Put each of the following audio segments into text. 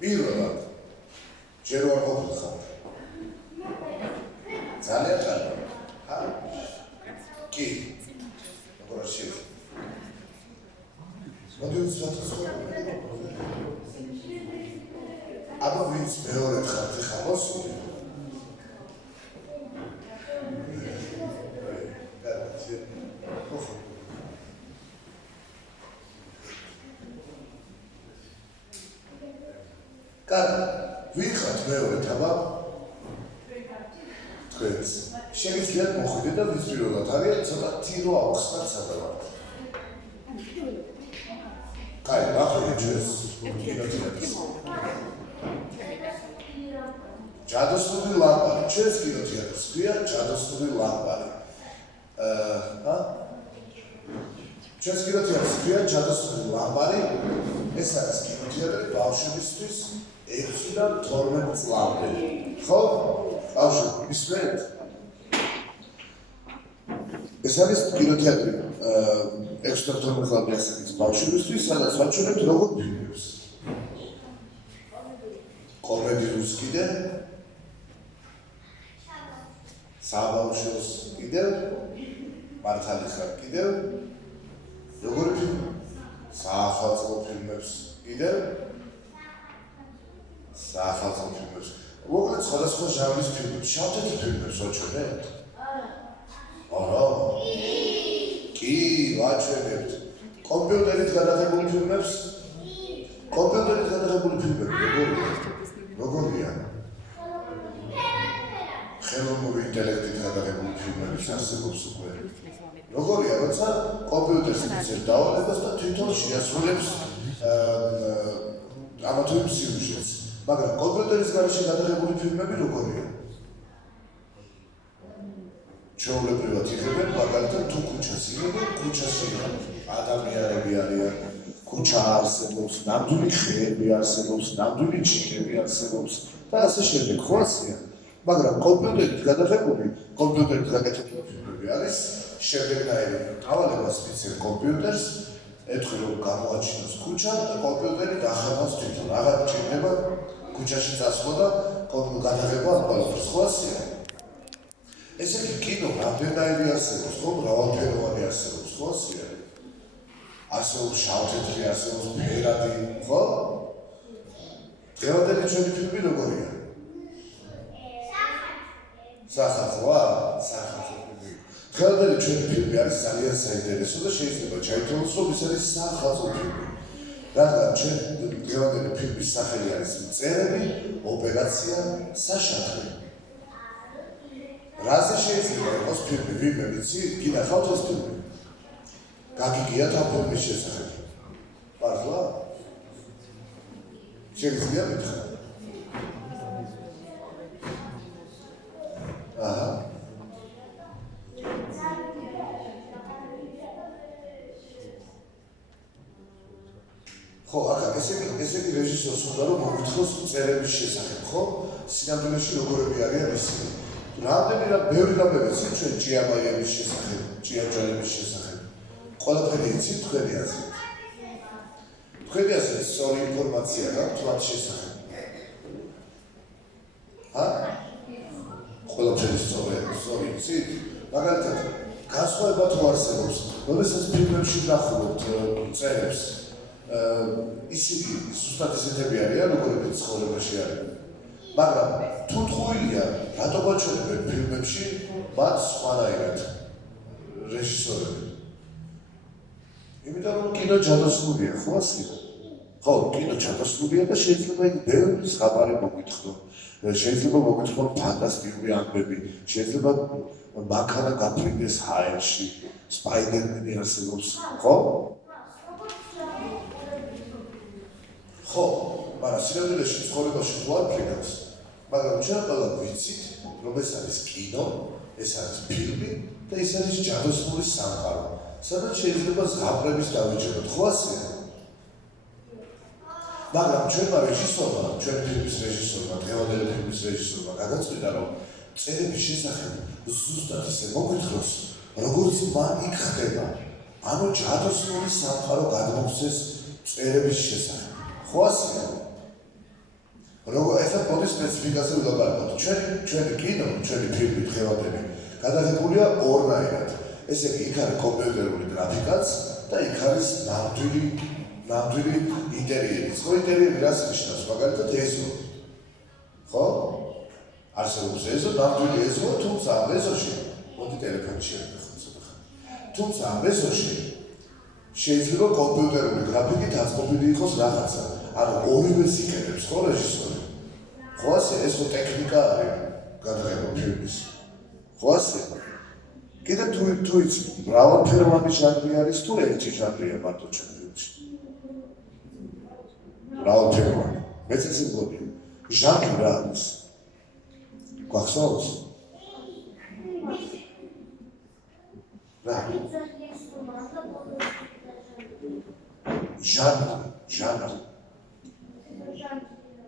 პირველად ჯერ არ ყოფილიყავ. ძალიან კარგი. კი. როგორ შეიძლება? მოდი უცბად აბა ვინც მეორე ხარ ხა მოსული? კარგი, ვინ ხართ მეორე თაბა? თქვენს. შეგიძლიათ მოხვიდეთ და ვინც პირველად არის, ცოტა თირო აუხსნათ სადავართ. კაი, ახლა ჯეს კინოთეატრს. ჯადოსნური ლამპარი, ჩვენს კინოთეატრს ქვია ჯადოსნური ლამპარი. ჩვენს კინოთეატრს ქვია ჯადოსნური ლამპარი. ეს არის კინოთეატრი ბავშვებისთვის 6-დან 12 წლამდე. ხო? ბავშვები, ისმენთ? ეს არის კინოთეატრი 6-დან 12 წლამდე ასაკის ბავშვებისთვის, სადაც ვაჩვენებთ როგორ ფილმებს. კომედიურს კიდე საბავშვოს კიდევ მართალი ხარ კიდევ როგორი ფილმი? საახალწლო ფილმებს კიდევ საახალწლო ფილმებს. მოკლედ სხვადასხვა ჟანრის ფილმებს, შავ-თეთრ ფილმებს ვაჩვენებთ? არა. კი, ვაჩვენებთ. კომპიუტერით გადაღებული ფილმებს? კომპიუტერით გადაღებული ფილმები როგორია? ხელოვნური ინტელექტით გადაღებული ფილმები არსებობს უკვე. როგორია, როცა კომპიუტერს იცით დავალებას და თვითონ შეასრულებს ამა თუ იმ სიუჟეტს. მაგრამ კომპიუტერის გარეშე გადაღებული ფილმები როგორია? ჩვეულებრივად იღებენ მაგალითად თუ ქუჩას იღებენ, ქუჩაში ადამიანები არიან, ქუჩა არსებობს, ნამდვილი ხეები არსებობს, ნამდვილი ჩიტები არსებობს და ასე შემდეგ, ხო ასეა? მაგრამ კომპიუტერით გადაღებული, კომპიუტერით გაკეთებული ფილმები არის შემდეგნაირი. დავალებას მიცემ კომპიუტერს, ეთქვი რომ გამოაჩინოს ქუჩა და კომპიუტერი გახადავს თვითონ. აღარ ჭირდება ქუჩაში წასვლა და გადაღება ამ ყველაფერს, ხო ასეა? ესე იგი კინო რამდენაირი არსებობს, ხო? მრავალფეროვანი არსებობს, ხო ასეა? არსებობს შავ-თეთრი, არსებობს ფერადი, ხო? დღევანდელი ჩვენი ფილმი როგორია? სახალხოა? სახალხო ფილმი. დღევანდელი ჩვენი ფილმი არის ძალიან საინტერესო და შეიძლება ჩაითვალოს, რომ ეს არის სახალხო ფილმი. რადგან ჩვენ დღევანდელი ფილმის სახელი არის მწერები, ოპერაცია, საშაქრე. რაზე შეიძლება იყოს ფილმი, ვინმე ვიცი, გინახავთ ეს ფილმი? გაგიგიათ ამ ფილმის შესახებ? პარლა? შეგიძლია მითხრა? აჰა. ხო, ახლა ესე იგი რეჟისორს უნდა რომ მოგვითხროს მწერების შესახებ, ხო? სინამდვილეში როგორები არიან ისინი? რამდენი ბევრი რამე ვიცით ჩვენ ჭიამაიების შესახებ, ჭიაჭალების შესახებ. ყველაფერი იცით თქვენი აზრით. თქვენი აზრით სწორი ინფორმაცია გაქვთ მათ შესახებ? ყველაფერი სწორი იცით? მაგალითად, განსხვავება თუ არსებობს, როდესაც ფილმებში ვნახულობთ მწერებს, ისინი ზუსტად ისეთები არიან, როგორები ცხოვრებაში არიან. მაგრამ თუ ტყუილია, რატო გვაჩვენებენ ფილმებში მათ სხვანაირად რეჟისორები? იმიტომ რომ კინო ჯადოსნურია, ხო ასეა? ხო, კინო ჯადოსნურია და შეიძლება იქ ბევრი ზღაპარი მოგვითხრო. შეიძლება მოგვითხრონ ფანტასტიკური ამბები, შეიძლება მანქანა გაფრინდეს ჰაერში, სპაიდერმენი არსებობს, ხო? ხო, მაგრამ სინამდვილეში ცხოვრებაში თუ არ ფიქრობს, მაგრამ ჩვენ ყველა ვიცით, რომ ეს არის კინო, ეს არის ფილმი და ეს არის ჯადოსნური სამყარო, სადაც შეიძლება ზღაპრების დავიჭეროთ, ხო ასეა? მაგრამ ჩვენმა რეჟისორმა, ჩვენი ფილმის რეჟისორმა, დღევანდელი ფილმის რეჟისორმა გადაწყვიტა, რომ წერების შესახებ ზუსტად ისე მოგვითხროს, როგორც მან იქ ხდება. ანუ ჯადოსნური სამყარო გადმოგვცეს წერების შესახებ. ხო ასეა? როგორ ეხლა მოდი სპეციფიკაზე ვილაპარაკოთ. ჩვენი კინო, ჩვენი ფილმი დღევანდელი გადაღებულია ორნაირად. ესე იგი, იქ არის კომპიუტერული გრაფიკაც და იქ არის ნამდვილი ინტერიერიც. ხო, ინტერიერი რას ნიშნავს? მაგალითად ეზო. ხო? არსებობს ეზო, ნამდვილი ეზო, თუმცა ამ ეზოში მოდი ტელეფონში შევიდეთ ცოტა ხანი. თუმცა ამ ეზოში შეიძლება კომპიუტერული გრაფიკით აწყობილი იყოს რაღაცა. ანუ ორივეს იყენებს ხო რეჟისორი. ხო ასე, ეს ხო ტექნიკა არის გადაღება ფილმის. ხო ასე. კიდე თუ იცი, მრავალფეროვანი ჟანრი არის თუ ერთი ჟანრია მარტო ჩემ ფილმში. მრავალფეროვანი. მეც ესე მგონია. ჟანრი რა არის? გვახსოვს? რა?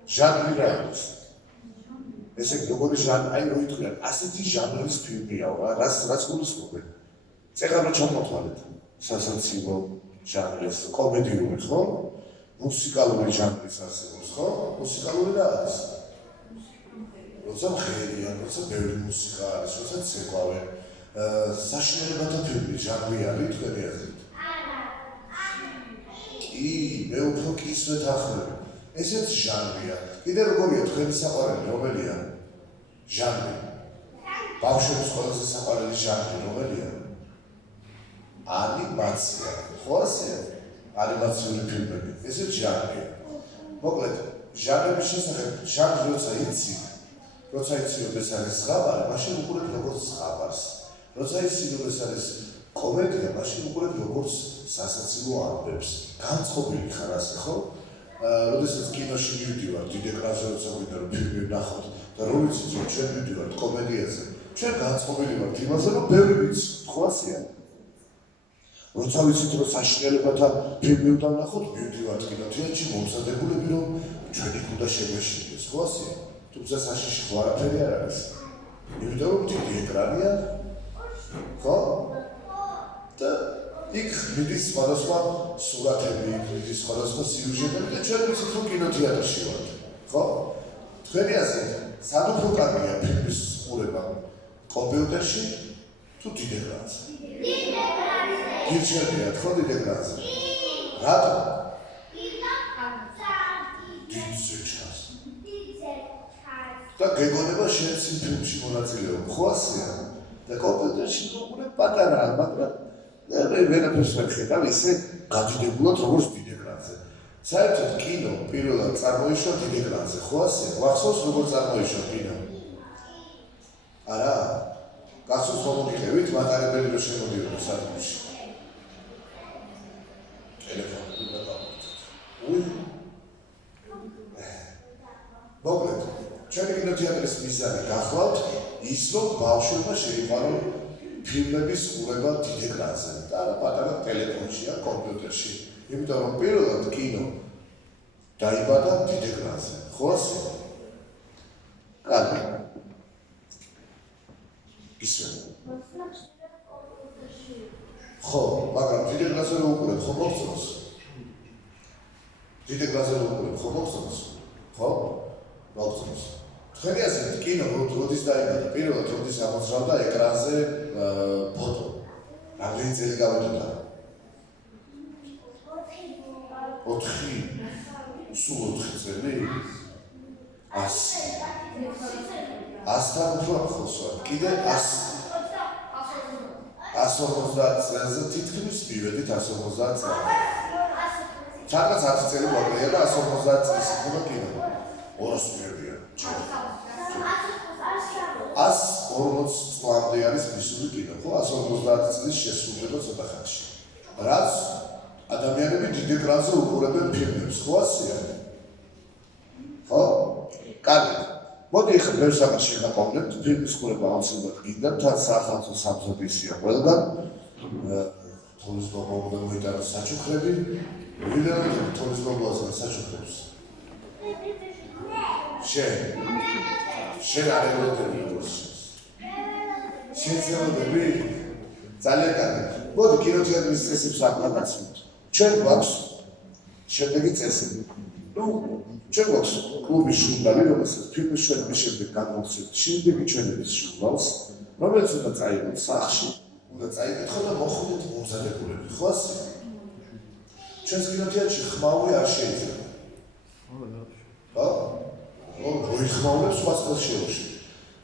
ჟანრი რა არის? ესე იგი, როგორი ჟანრი, აი რო იტყვიან, ასეთი ჟანრის ფილმია რა, რაც გულისხმობენ. წეგან რო ჩამოთვალეთ, სასაცილო ჟანრის, კომედიური, ხო? მუსიკალური ჟანრის არსებობს, ხო? მუსიკალური რა არის? როცა მღერიან, როცა ბევრი მუსიკა არის, როცა ცეკვავენ, საშინელებათა ფილმი ჟანრი არის თქვენი აზრით? კი, მე უფრო კი ისვეთ ახლები. ესეც ჟანრია. კიდე როგორია თქვენი საყვარელი, რომელია? ჟანრი. ბავშვების ყველაზე საყვარელი ჟანრი რომელია? ანიმაცია. ხო ასეა? ანიმაციური ფილმები. ესეც ჟანრია. მოკლედ, ჟანრების შესახებ, ჟანრი როცა იცი, რომ ეს არის ზღაპარი, მაშინ უყურებ როგორც ზღაპარს. როცა იცი, რომ ეს არის კომედია, მაშინ უყურებ როგორც სასაცილო ამბებს. განწყობილი ხარ ასე, ხო? როდესაც კინოში მივდივარ, დიდ ეკრანზე როცა გვინდა რომ ფილმი ვნახოთ და რომ ვიცით რომ ჩვენ მივდივართ კომედიაზე, ჩვენ განწყობილი ვართ იმაზე, რომ ბევრი ვიცით, ხო ასეა? როცა ვიცით რომ საშინელებათა ფილმი უნდა ვნახოთ, მივდივართ კინოთეატრში მომზადებულები რომ ჩვენი გუნდა შეგვეშინდეს, ხო ასეა? თუმცა საშიში ხო არაფერი არ არის. იმიტომ რომ დიდი ეკრანია, ხო? და იქ მიდის სხვადასხვა სურათები, მიდის სხვადასხვა სიუჟეტები და ჩვენ ვიცით რომ კინოთეატრში ვართ, ხო? თქვენი აზრით, სად უფრო კარგია ფილმის ყურება კომპიუტერში თუ დიდ ეკრანზე? დიდ ეკრანზე. გირჩევდათ ხო დიდ ეკრანზე? რატო? დიდზე ჩანს. და გეგონება შენს იმ ფილმში მონაწილეობა, ხო ასეა? და კომპიუტერში უყურებ პატარაა, მაგრამ ვერაფერს ვერ ხედავ ისე გაჯდებულად როგორც დიდ ეკრანზე. საერთოდ კინო პირველად წარმოიშვა დიდ ეკრანზე, ხო ასე? გვახსოვს როგორ წარმოიშვა კინო? არა? გახსოვს რომ მოგიყევით მატარებელი რო შემოდიოდა სადგურში. ტელეფონი უნდა დავწერთ. მოკლედ, ჩვენი კინოთეატრის მიზანი გახლავთ ის, რომ ბავშვებმა შეიყვანონ ფილმების ყურება დიდ ეკრანზე და არა პატარა ტელეფონში ან კომპიუტერში. იმიტომ რომ პირველად კინო დაიბადა დიდ ეკრანზე. ხო ასე? კარგი. ისე. ხო, მაგრამ დიდ ეკრანზე რო უყურებ, ხო მოგწონს? დიდ ეკრანზე რო უყურებ, ხო მოგწონს? ხო? მოგწონს. თქვენი აზრით, კინო როდის დაიბადა? პირველად როდის ამოძრავდა ეკრანზე ფოტო. რამდენი წელი გავედოდა? 4. სულ 4 წელი? 100. 100-თან უფრო ახლოს ვარ. კიდე 150 წელზე თითქმის მივედით 150 წელს. სადღაც 10 წელი მოკლეა და 150 წელს იქნება კინო. 200 მივედია. 140 წლამდე არის მისული კინო, ხო? 150 წლის შესრულება ცოტა ხანში. რაც ადამიანები დიდ ეკრანზე უყურებენ ფილმებს, ხო ასეა? ხო? კარგი. მოდი ახლა ბევრ საკითხს შევაყოლებთ, ფილმის ყურება აუცილებლად გინდა, თან საახალწლო სამზადისია ყველგან. თოლის გოგო და მოიტანა საჩუქრები. ვიდრე თოლის გოგოაზე საჩუქრებს. შენ არ ელოდები როგორც შეძლებები ძალიან კარგი. მოდი კინოთეატრის წესებს აკვადაცვით. ჩვენ გვაქვს შემდეგი წესები. ნუ ჩვენ გვაქვს კლუბის ჟურნალი, რომელსაც ფილმის ჩვენების შემდეგ გადმოვცემთ შემდეგი ჩვენების ჟურნალს, რომელიც უნდა წაიღოთ სახლში, უნდა წაიკითხოთ და მოხვიდეთ მომზადებულები, ხო ასე? ჩვენს კინოთეატრში ხმაური არ შეიძლება. ხო? მოიხმაურებს სხვა ხელშეუში.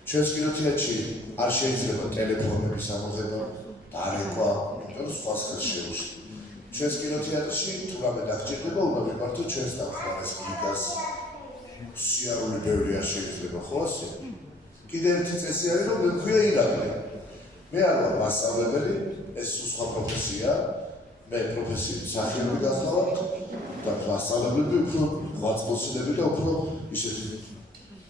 ჩვენს კინოთეატრში არ შეიძლება ტელეფონების ამოღება, დარეკვა, იმიტომ სხვა ხელშეუში. ჩვენს კინოთეატრში თუ რამე დაგჭირდება, უნდა ვიმართოთ ჩვენს დამხმარეს გიგას. სიარული ბევრი არ შეიძლება, ხო ასე? კიდევ ერთი წესი არის, რომ მქვია ირაკლი. მე არ ვარ მასწავლებელი, ეს სხვა პროფესია. მე პროფესიით სახიობი გახლავართ და მასწავლებლები უფრო ღვაწლოსნები და უფრო ისეთი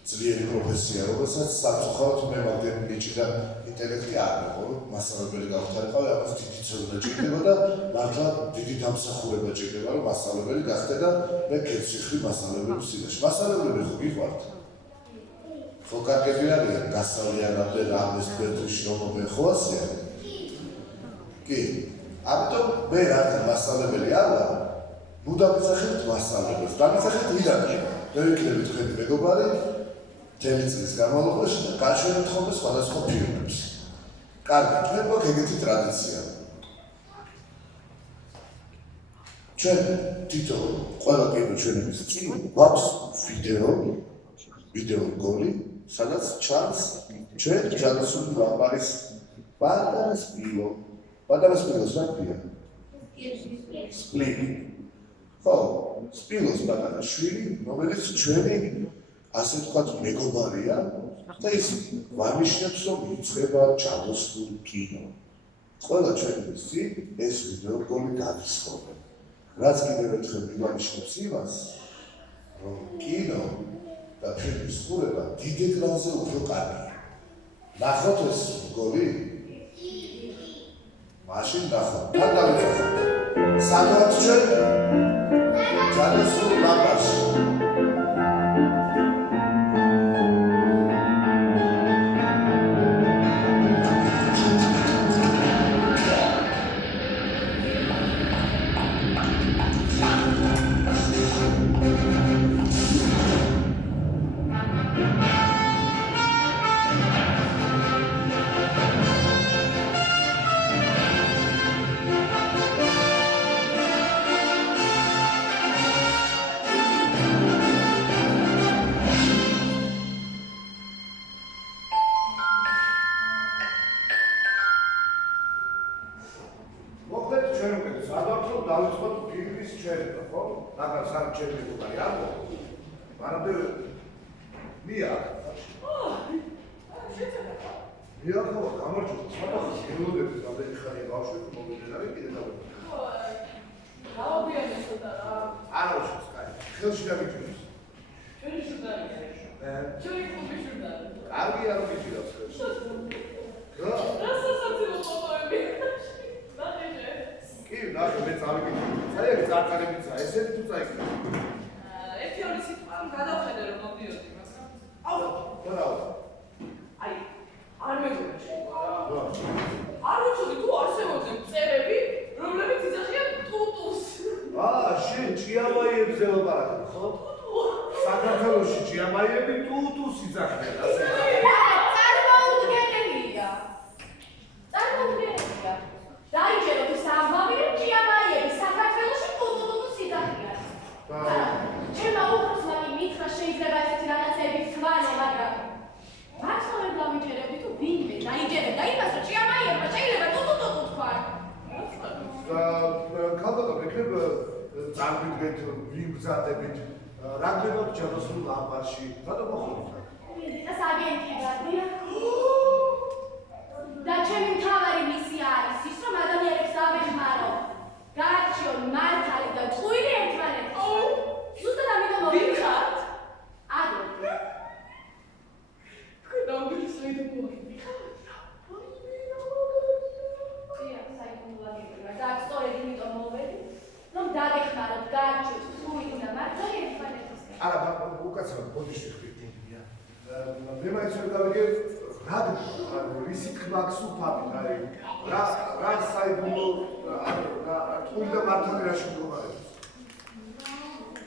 ძლიერი პროფესია, რომელსაც სამწუხაროდ მე მაგდენი ბიჭი და ინტელექტი არ მეყო, მასწავლებელი გავხდარიყავი, ამას დიდი ცოდნა ჭირდება და მართლა დიდი დამსახურება ჭირდება, რომ მასწავლებელი გახდე და მე კეთს ვიხრი მასწავლებლების წინაშე. მასწავლებლები ხო გიყვართ? ხო კარგები არიან, გასავლიანამდე რამეს ბერტუში რომობენ, ხო ასეა? კი. ამიტომ მე რადგან მასწავლებელი არ ვარ, ნუ დამიცახებთ მასწავლებელს, დამიცახებთ ირაკლი. მე ვიქნები თქვენი მეგობარი მთელი წლის განმავლობაში და გაჩვენებთ ხოლმე სხვადასხვა ფილმებს. კარგი, ჩვენ გვაქვს ეგეთი ტრადიცია. ჩვენ თითო ყველა კინო ჩვენების წინ გვაქვს ვიდეო რგოლი, სადაც ჩანს ჩვენ ჯანსუღ ლამბარის პატარა სპილო. პატარა სპილოს რა ქვია? სპლინი. ხო, სპილოს პატარა შვილი, რომელიც ჩვენი ასე ვთქვათ მეგობარია და ის ვარნიშნებს, რომ იწყება ჯადოსნურ კინო. ყველა ჩვენების წინ ეს ვიდეო რგოლი გადის ხოლმე. რაც კიდევ ერთხელ მივანიშნებს იმას, რომ კინო და ფილმის ყურება დიდ ეკრანზე უფრო კარგია. ნახოთ ეს რგოლი? მაშინ ნახოთ. თან დავიწყოთ. სადღაც ჩვენ ჯადოსნურ ლამბაში.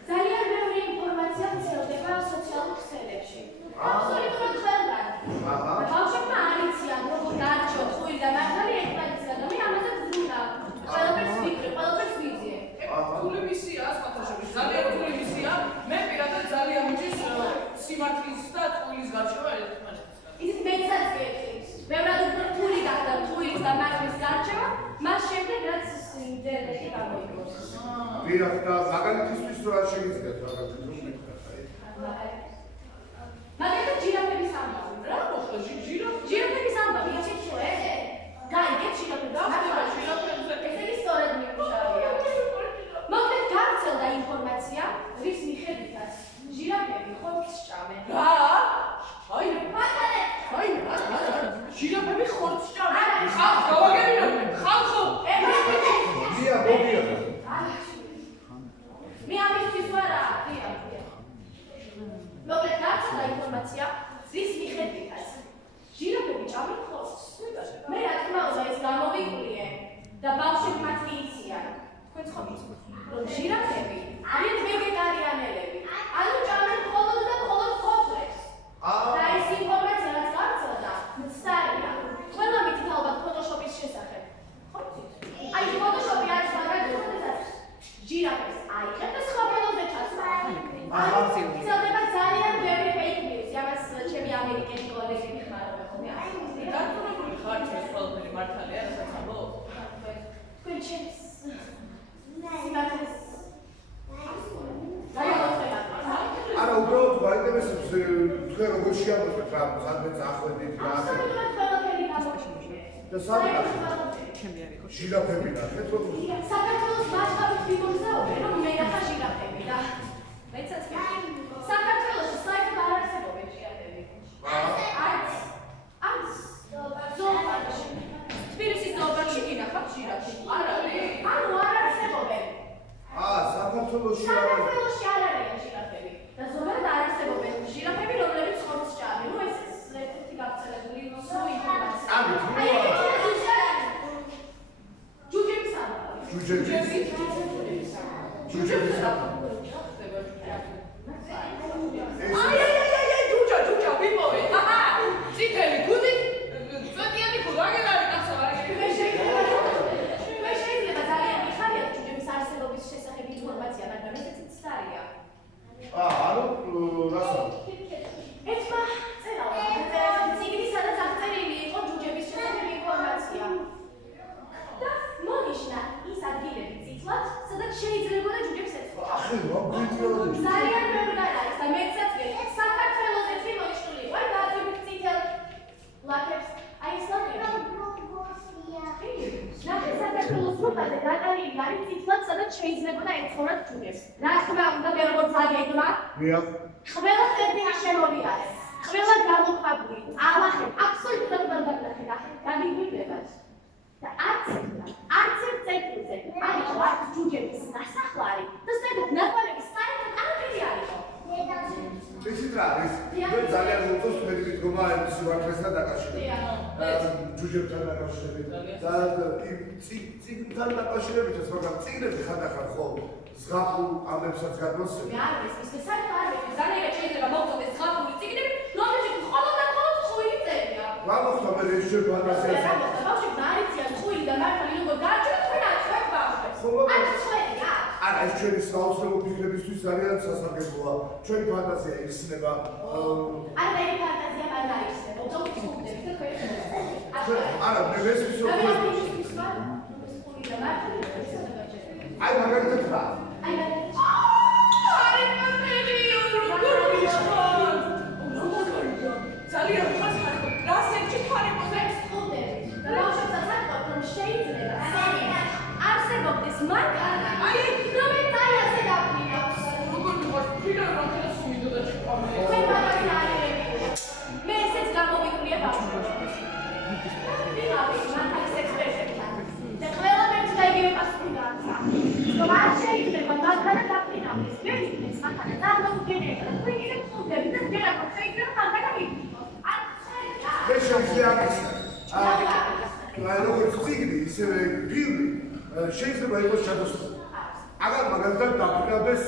ძალიან ბევრი საინფორმაციო რის მიხედვითაც ჟირაფები ჭამენ ხორცს. მე რა თქმა უნდა ეს გამოვიკვლიე და ბავშვები მათ მიიციან. თქვენ ხომ რომ ჟირაფები არიან ვეგეტარიანელები. ანუ ჭამენ მხოლოდ და მხოლოდ ფოთლებს. და ეს ინფორმაცია რაც გავრცელდა, მცდარია. ყველა მითით ალბათ ფოტოშოპის შესახებ. ხო ვიცით? აი ფოტოშოპი არის მაგალითად ჟირაფებს აიღებ და სხვა ფეროზე ჩასვა. იზრდება ძალიან ბევრი fake news. ამას ჩემი ამერიკელი კოლეგები ხმარობენ ხოლმე. დაკურებული ხარ ეს ყველაფერი მართალია, რასაც ამბობ? თქვენ ჩემს არა, უბრალოდ ვაიდებს თქვენ როგორ შეამოწმეთ რა, სადმე წახვედით რა. აბსოლუტურად ყველაფერი გამოჩნდა. და სადღაც ჟირაფები ნახეთ რომ საქართველოს მასშტაბით ვიმოგზაურე რომ მე ნახა ჟირაფები და მეცაც საქართველოს საერთოდ არ არსებობენ ჟირაფები. არც ზოოპარკში. თბილისის ზოოპარკში გინახავთ ჟირაფი? არ არის? ანუ არ არსებობენ. საქართველოში არ არიან ჟირაფები. და ზოგადად არ არსებობენ ჟირაფები, რომლებიც ხორცს ჭამენ. ნუ ეს ერთ-ერთი გავრცელებული სულ ინფორმაცია. ჯუჯა ვიპოვე. წითელი გუდით წვეტიანი გულაგელარი კაცავარი. მე შეიძლება ძალიან მიხარიათ ჯუჯების არსებობის შესახებ ინფორმაცია, მაგრამ ესეც მცდარია. ანუ რასა? ერთმა წერალა ციგნი, სადაც აღწერილი იყო ჯუჯების შესახებ ინფორმაცია. და მონიშნა ის ადგილები წითლად, სადაც შეიძლებოდა ჯუჯებს ეცვა. ძალიან ბევრი არის და მეცაც ვეთქვი, საქართველოზე თვი მონიშნული იყო, აი დააძებთ წითელ ლაქებს, აი ეს ლაქები. ნახე საქართველოს სრუტაზე გატარილი არის წითლად, სადაც შეიძლებოდა ეცხოვრათ ჯუჯებს. რა თქმა უნდა, მე როგორც აგენტმა, ყველა წერტილი შემოვიარეს, ყველა გამოხაბული, ალახები, აბსოლუტურად ვერ დაგნახე და გადიგვიდებათ. და არც ერთ წერტილზე არ იყო არც ჯუჯების ნასახლარი და საერთოდ ნაგვარების საერთოდ არაფერი არ იყო. ისიც რა არის? მე ძალიან მოწონს თქვენი მიდგომა ეს სიმართლესთან დაკავშირებით. ჯუჯებთან დაკავშირებით და წიგნთან დაკავშირებითაც, მაგრამ წიგნები ხანდახან ხო ზღაპრულ ამბებსაც გადმოსცემ. მე არ ვიცი, ეს საერთოდ არ ვიცი. ზანაირად შეიძლება მოვწოდეთ ზღაპრული წიგნები, რომელშიც მხოლოდ და მხოლოდ ხუილი წერია. რა მოხდა მე ეს ჩვენ ფანტაზიას? რა მოხდა? ბავშვები და არიციან ხუილი და მართალი როგორ გააჩვენოთ თქვენ აჩვენეთ ბავშვებს. არ ცვენია. არა, ეს ჩვენი საოცრებო ფიქრებისთვის ძალიან სასარგებლოა. ჩვენი ფანტაზია იხსნება. არა, მე ფანტაზია არ გაიხსნება. უბრალოდ ხუილები და თქვენ. არა, მე ვესმის რომ აი მაგალითად რა? აი ძალიან ხარიკო. რასეთში ხარიკოზე ხუდები. და ბავშვებსაც აკვირდ რომ შეიძლება არსებობდეს მანქანა. აი რომელიც აი ასე დაფრინავს. როგორ ვიყავს ფილმი რომ ხელს მიდოდა ჭკვამე. თქვენ მაგალითად მე ესეც გამოვიკვლიე ბავშვებს. ვიღავი მანქანის ექსპერტებთან. და ყველა მეც დაიგივე პასუხი გააცა. რომ არ შეიძლება მანქანა დაფრინავდეს. ვერც მანქანა წარმოუდგენელია. თქვენ ისე ხუდები და შეიძლება შეიძლება მანქანა მიგდოს. არ შეიძლება. მე შეიძლება აი როგორც წიგნი, ისევე ფილმი შეიძლება იყოს ჩადოსული. აგარ მაგალითად დაფრინავდეს,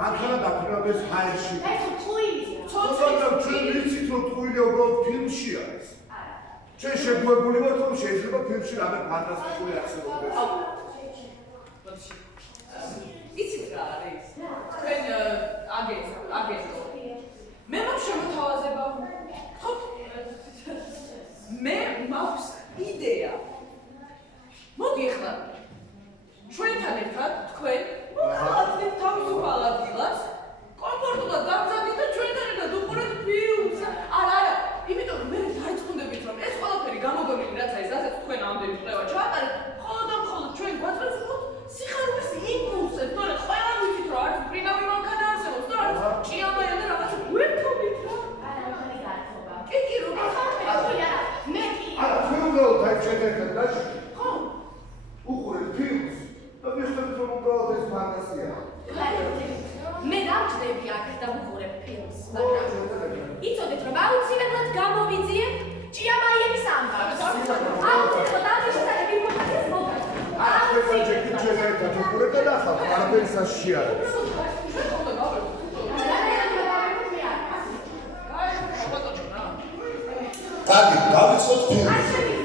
მანქანა დაფრინავდეს ჰაერში. ეს თუილია. თუმცა ჩვენ ვიცით რომ თუილი უბრალოდ ფილმში არის. ჩვენ შეგუებული ვართ რომ შეიძლება ფილმში რამე ფანტასტიკური არსებობდეს. იცით რა არის? თქვენ აგენტო. მე მაქვს შემოთავაზება. მე მაქვს იდეა. მოდი ახლა ჩვენთან ერთად თქვენ მოხალხეთ თავისუფალ ადგილას, კომფორტულად დამზადეთ და ჩვენთან ერთად უყურეთ ფილმს. არა, იმიტომ რომ მე დაიწყუნდებით რომ ეს ყველაფერი გამოგონილი რაც არის, რასაც თქვენ ამდენი კვლევა ჩაატარეთ, მხოლოდ ჩვენ არაფერი საშიში არ არის. ჩვენ ხომ გავერთ. კარგი, გავიწყოთ ფილმი.